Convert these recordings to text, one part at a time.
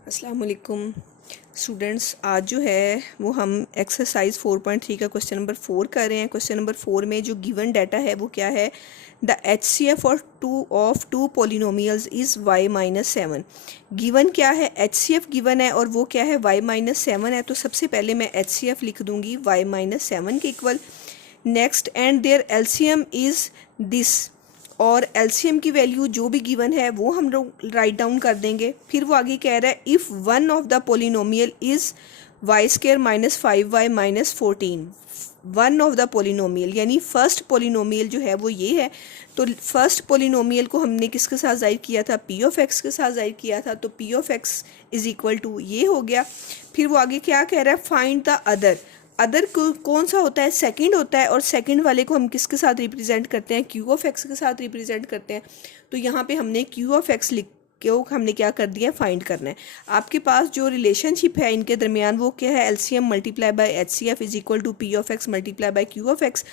अस्सलाम वालेकुम स्टूडेंट्स। आज जो है वो हम एक्सरसाइज 4.3 का क्वेश्चन नंबर 4 कर रहे हैं। क्वेश्चन नंबर 4 में जो गिवन डाटा है वो क्या है, the HCF of two polynomials is y-7। Given क्या है, HCF गिवन है और वो क्या है y-7 है। तो सबसे पहले मैं HCF लिख दूंगी y-7 के इक्वल। Next and their LCM is this, और एलसीएम की वैल्यू जो भी गिवन है वो हम लोग राइट डाउन कर देंगे। फिर वो आगे कह रहा है if one of the polynomial is y² - 5y - 14। One of the polynomial यानी फर्स्ट पोलिनोमियल जो है वो ये है। तो फर्स्ट पोलिनोमियल को हमने किसके साथ ज़ाहिर किया था, p ऑफ x के साथ ज़ाहिर किया था। तो p of x is equal to ये हो गया। फिर वो आगे क्या कह रहा है, फाइंड द अदर। अदर कौन सा होता है, सेकंड होता है, और सेकंड वाले को हम किसके साथ रिप्रेजेंट करते हैं, क्यू ऑफ एक्स के साथ रिप्रेजेंट करते हैं। तो यहाँ पे हमने क्यू ऑफ एक्स लिख के हमने क्या कर दिया, फाइंड करना है। आपके पास जो रिलेशनशिप है इनके दरमियान वो क्या है, LCM multiply by HCF is equal to P of X multiply by Q of X.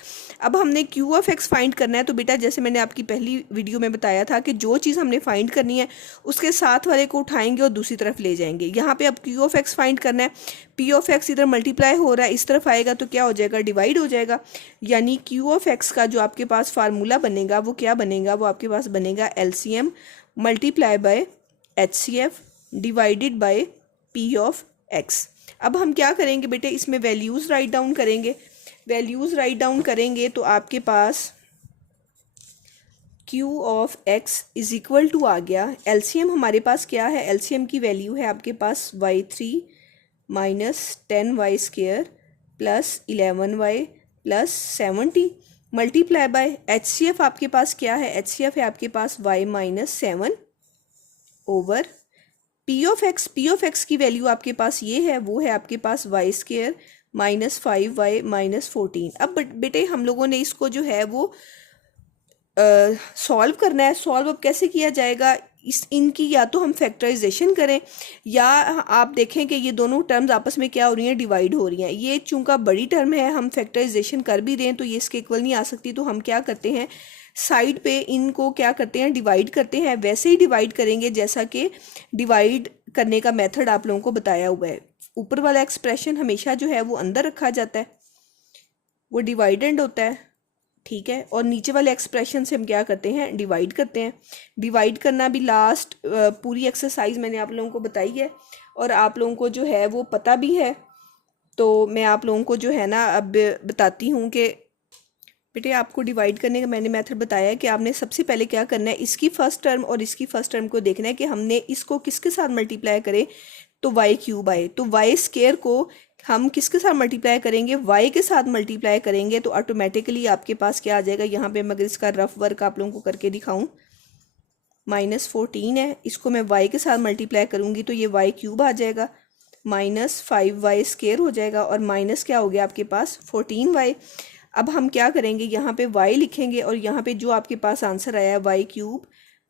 अब हमने क्यू ऑफ एक्स फाइंड करना है। तो बेटा जैसे मैंने आपकी पहली वीडियो में बताया था कि जो चीज़ हमने फाइंड करनी है उसके साथ वाले को उठाएंगे और दूसरी तरफ ले जाएंगे। यहाँ पे अब क्यू ऑफ एक्स फाइंड करना है। पी ऑफ एक्स इधर मल्टीप्लाई हो रहा है, इस तरफ आएगा तो क्या हो जाएगा, डिवाइड हो जाएगा। यानी क्यू ऑफ एक्स का जो आपके पास फार्मूला बनेगा वो क्या बनेगा, वो आपके पास बनेगा LCM multiply by HCF divided by P of X। अब हम क्या करेंगे बेटे, इसमें वैल्यूज़ राइट डाउन करेंगे। वैल्यूज़ राइट डाउन करेंगे तो आपके पास Q of X is equal to आ गया, LCM हमारे पास क्या है, LCM की वैल्यू है आपके पास y3 - 10y² plus 11y plus 70 multiply by HCF आपके पास क्या है, HCF है आपके पास y-7 over P of x की वैल्यू आपके पास ये है, वो है आपके पास y² - 5y - 14। अब बेटे हम लोगों ने इसको जो है वो सॉल्व करना है। सॉल्व अब कैसे किया जाएगा, इनकी या तो हम फैक्टराइजेशन करें या आप देखें कि ये दोनों टर्म्स आपस में क्या हो रही हैं, डिवाइड हो रही हैं। ये चूंकि बड़ी टर्म है, हम फैक्टराइजेशन कर भी दें तो ये इसके इक्वल नहीं आ सकती। तो हम क्या करते हैं, साइड पे इनको क्या करते हैं, डिवाइड करते हैं। वैसे ही डिवाइड करेंगे जैसा कि डिवाइड करने का मेथड आप लोगों को बताया हुआ है। ऊपर वाला एक्सप्रेशन हमेशा जो है वो अंदर रखा जाता है, वो डिवाइडेंड होता है, ठीक है। और नीचे वाले एक्सप्रेशन से हम क्या करते हैं, डिवाइड करते हैं। डिवाइड करना भी लास्ट पूरी एक्सरसाइज मैंने आप लोगों को बताई है और आप लोगों को जो है वो पता भी है। तो मैं आप लोगों को जो है ना अब बताती हूँ कि बेटे आपको डिवाइड करने का मैंने मेथड बताया है कि आपने सबसे पहले क्या करना है, इसकी फर्स्ट टर्म और इसकी फर्स्ट टर्म को देखना है कि हमने इसको किसके साथ मल्टीप्लाई करें। तो y³ आए तो y² को हम किसके साथ मल्टीप्लाई करेंगे, y के साथ मल्टीप्लाई करेंगे। तो ऑटोमेटिकली आपके पास क्या आ जाएगा, यहाँ पे मैं अगर इसका रफ वर्क आप लोगों को करके दिखाऊं, -14 है, इसको मैं y के साथ मल्टीप्लाई करूंगी तो ये y³ आ जाएगा, -5y² हो जाएगा और माइनस क्या हो गया आपके पास 14y। अब हम क्या करेंगे, यहाँ पे y लिखेंगे और यहाँ पे जो आपके पास आंसर आया है y³ -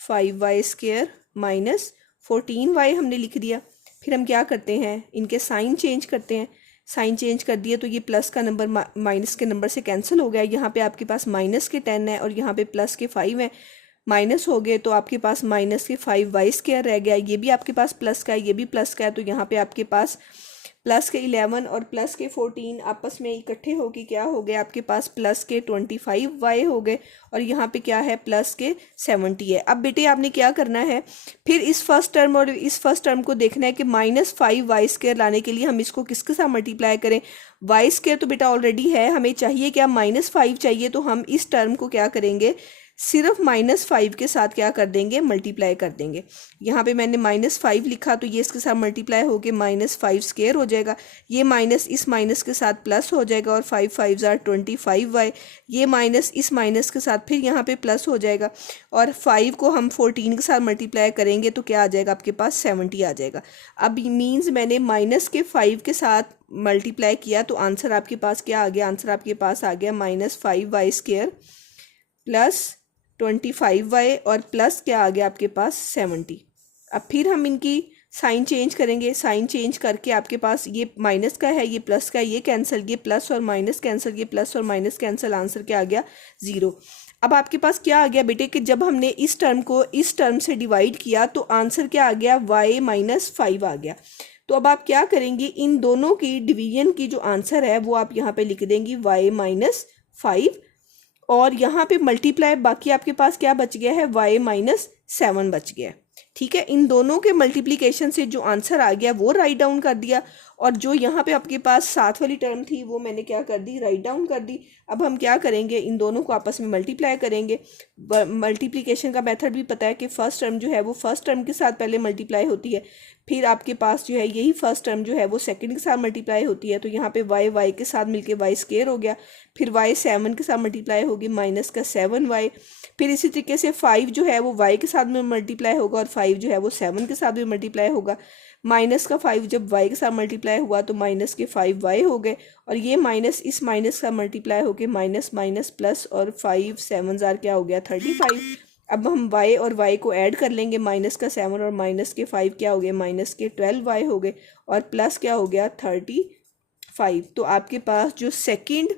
5y² - 14y हमने लिख दिया। फिर हम क्या करते हैं, इनके साइन चेंज करते हैं। साइन चेंज कर दिए तो ये प्लस का नंबर माइनस के नंबर से कैंसिल हो गया। यहाँ पे आपके पास -10 है और यहाँ पे +5 है, माइनस हो गए तो आपके पास -5y² रह गया। ये भी आपके पास प्लस का है, ये भी प्लस का है। तो यहाँ पे आपके पास +11 और +14 आपस में इकट्ठे होके क्या हो गए, आपके पास +25y हो गए और यहाँ पे क्या है, +70 है। अब बेटे आपने क्या करना है, फिर इस फर्स्ट टर्म और इस फर्स्ट टर्म को देखना है कि -5y² लाने के लिए हम इसको किसके साथ मल्टीप्लाई करें। y² तो बेटा ऑलरेडी है, हमें चाहिए क्या, -5 चाहिए। तो हम इस टर्म को क्या करेंगे, सिर्फ -5 के साथ क्या कर देंगे, मल्टीप्लाई कर देंगे। यहाँ पे मैंने -5 लिखा तो ये इसके साथ मल्टीप्लाई होके -5² हो जाएगा। ये माइनस इस माइनस के साथ प्लस हो जाएगा और 5 5 = 25y। ये माइनस इस माइनस के साथ फिर यहाँ पे प्लस हो जाएगा और 5 को हम 14 के साथ मल्टीप्लाई करेंगे तो क्या आ जाएगा, आपके पास 70 आ जाएगा। अब मीन्स मैंने -5 के साथ मल्टीप्लाई किया तो आंसर आपके पास क्या आ गया, आंसर आपके पास आ गया -5y² प्लस 25y और प्लस क्या आ गया आपके पास 70। अब फिर हम इनकी साइन चेंज करेंगे। साइन चेंज करके आपके पास ये माइनस का है, ये प्लस का है, ये कैंसिल, ये प्लस और माइनस कैंसिल, ये प्लस और माइनस कैंसिल, आंसर क्या आ गया 0। अब आपके पास क्या आ गया बेटे कि जब हमने इस टर्म को इस टर्म से डिवाइड किया तो आंसर क्या आ गया, y-5 आ गया। तो अब आप क्या करेंगे, इन दोनों की डिवीजन की जो आंसर है वो आप यहाँ पे लिख देंगी y-5, और यहाँ पे मल्टीप्लाई, बाकी आपके पास क्या बच गया है, y-7 बच गया। ठीक है, इन दोनों के मल्टीप्लिकेशन से जो आंसर आ गया वो राइट डाउन कर दिया, और जो यहाँ पे आपके पास साथ वाली टर्म थी वो मैंने क्या कर दी, राइट डाउन कर दी। अब हम क्या करेंगे, इन दोनों को आपस में मल्टीप्लाई करेंगे। मल्टीप्लिकेशन का मेथड भी पता है कि फर्स्ट टर्म जो है वो फर्स्ट टर्म के साथ पहले मल्टीप्लाई होती है, फिर आपके पास जो है यही फर्स्ट टर्म जो है वो सेकंड के साथ मल्टीप्लाई होती है। तो यहाँ पे y के साथ मिलके y स्क्वायर हो गया, फिर y 7 के साथ मल्टीप्लाई होगी, माइनस का 7y, फिर इसी तरीके से 5 जो है वो y के साथ में मल्टीप्लाई होगा, और 5 जो है वो 7 के साथ भी मल्टीप्लाई होगा। माइनस का 5 जब y के साथ मल्टीप्लाई हुआ तो माइनस के 5y हो गए, और ये माइनस इस माइनस का मल्टीप्लाई होके माइनस माइनस प्लस, और 5 7 जार क्या हो गया, 35। अब हम y और y को ऐड कर लेंगे, माइनस का 7 और माइनस के 5 क्या हो गए, माइनस के 12y हो गए, और प्लस क्या हो गया, 35। तो आपके पास जो सेकंड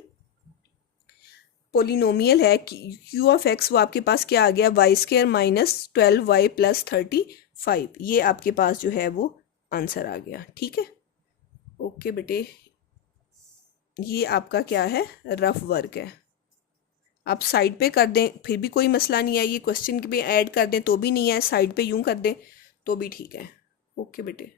पोलिनोमियल है क्यू ऑफ एक्स, वो आपके पास क्या आ गया, y² माइनस 12y प्लस 35। ये आपके पास जो है वो आंसर आ गया। ठीक है, ओके बेटे, ये आपका क्या है, रफ वर्क है। आप साइड पे कर दें फिर भी कोई मसला नहीं है, ये क्वेश्चन पे ऐड कर दें तो भी नहीं है, साइड पे यूं कर दें तो भी ठीक है। ओके बेटे।